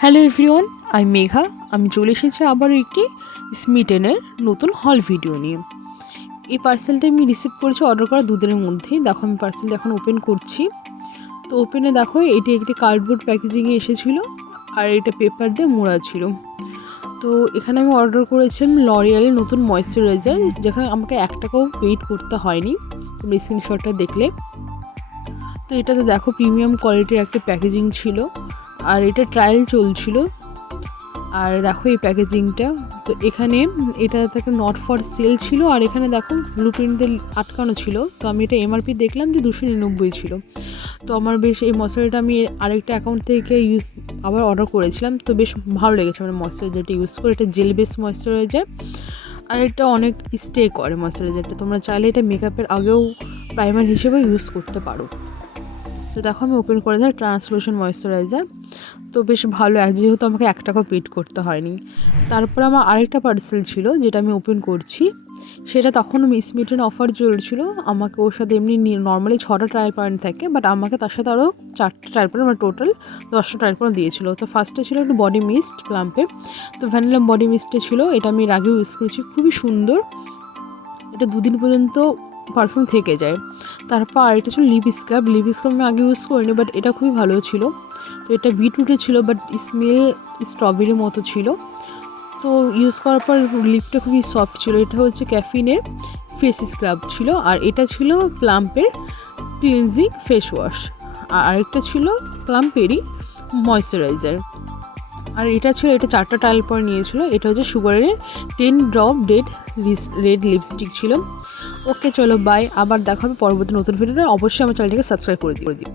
Hello everyone, আমি মেঘা। আমি চলে এসেছি আবারও একটি স্মিটেনের নতুন হল ভিডিও নিয়ে। এই পার্সেলটা আমি রিসিভ করেছি অর্ডার করা দুদিনের মধ্যেই। দেখো আমি পার্সেলটা এখন ওপেন করছি। তো ওপেনে দেখো এটি একটি কার্ডবোর্ড প্যাকেজিংয়ে এসেছিলো আর এটা পেপার দিয়ে মোড়া ছিল। তো এখানে আমি অর্ডার করেছিলাম লরিয়ালের নতুন ময়েশ্চারাইজার, যেখানে আমাকে 1 টাকাও পেইড করতে হয়নি। তোমরা স্ক্রিনশটটা দেখলে। তো এটাতে দেখো প্রিমিয়াম কোয়ালিটির একটা প্যাকেজিং ছিল আর এটা ট্রায়াল চলছিল। আর দেখো এই প্যাকেজিংটা, তো এখানে এটা একটা নট ফর সেল ছিল আর এখানে দেখো ব্লু প্রিন্টে আটকানো ছিল। তো আমি এটা এমআরপি দেখলাম যে 299 ছিল। তো আমার বেশ এই ময়েশ্চারাইজারটা আমি আরেকটা অ্যাকাউন্ট থেকে আবার অর্ডার করেছিলাম, তো বেশ ভালো লেগেছে আমার ময়েশ্চারাইজারটা ইউজ করে। এটা জেল বেস ময়েশ্চারাইজার আর এটা অনেক স্টে করে ময়েশ্চারাইজারটা। তোমরা চাইলে এটা মেকআপের আগেও প্রাইমার হিসেবে ইউজ করতে পারো। তো দেখো আমি ওপেন করে দিই ট্রান্সলুশন ময়েশ্চারাইজার। তো বেশ ভালো, যেহেতু আমাকে 1 টাকাও পেড করতে হয়নি। তারপর আমার আরেকটা পার্সেল ছিল যেটা আমি ওপেন করছি। সেটা তখন স্মিটেন অফার চলছিল। আমাকে ওর সাথে এমনি নর্মালি 6টা ট্রায়াল পয়েন্ট থাকে, বাট আমাকে তার সাথে আরও 4টা ট্রায়াল পয়েন্ট, আমার টোটাল 10টা ট্রায়াল পয়েন্ট দিয়েছিল। তো ফার্স্টে ছিল একটু বডি মিস্ট প্লাম্পে। তো ভ্যানিলা বডি মিস্টে ছিল, এটা আমি এর আগেও ইউজ করেছি, খুবই সুন্দর। এটা 2 দিন পর্যন্ত পারফিউম থেকে যায়। তারপর আরেকটা ছিল লিপ স্ক্রাব আমি আগে ইউজ করিনি, বাট এটা খুবই ভালো ছিল। তো এটা বিটরুটে ছিল, বাট স্মেল স্ট্রবেরির মতো ছিল। তো ইউজ করার পর লিপটা খুবই সফট ছিল। এটা হচ্ছে ক্যাফিনের ফেস স্ক্রাব ছিল আর এটা ছিল প্লাম্পের ক্লিনজিং ফেস ওয়াশ। আর আরেকটা ছিল প্লাম্পেরই ময়েশ্চারাইজার। আর এটা 4টা ট্রায়াল পয়েন্ট নিয়েছিল। এটা হচ্ছে সুগারের 10 ড্রপ রেড লিপস্টিক ছিল। ওকে চলো বাই, আবার দেখা হবে পরবর্তী নতুন ভিডিওতে। অবশ্যই আমার চ্যানেলটাকে সাবস্ক্রাইব করে দিও।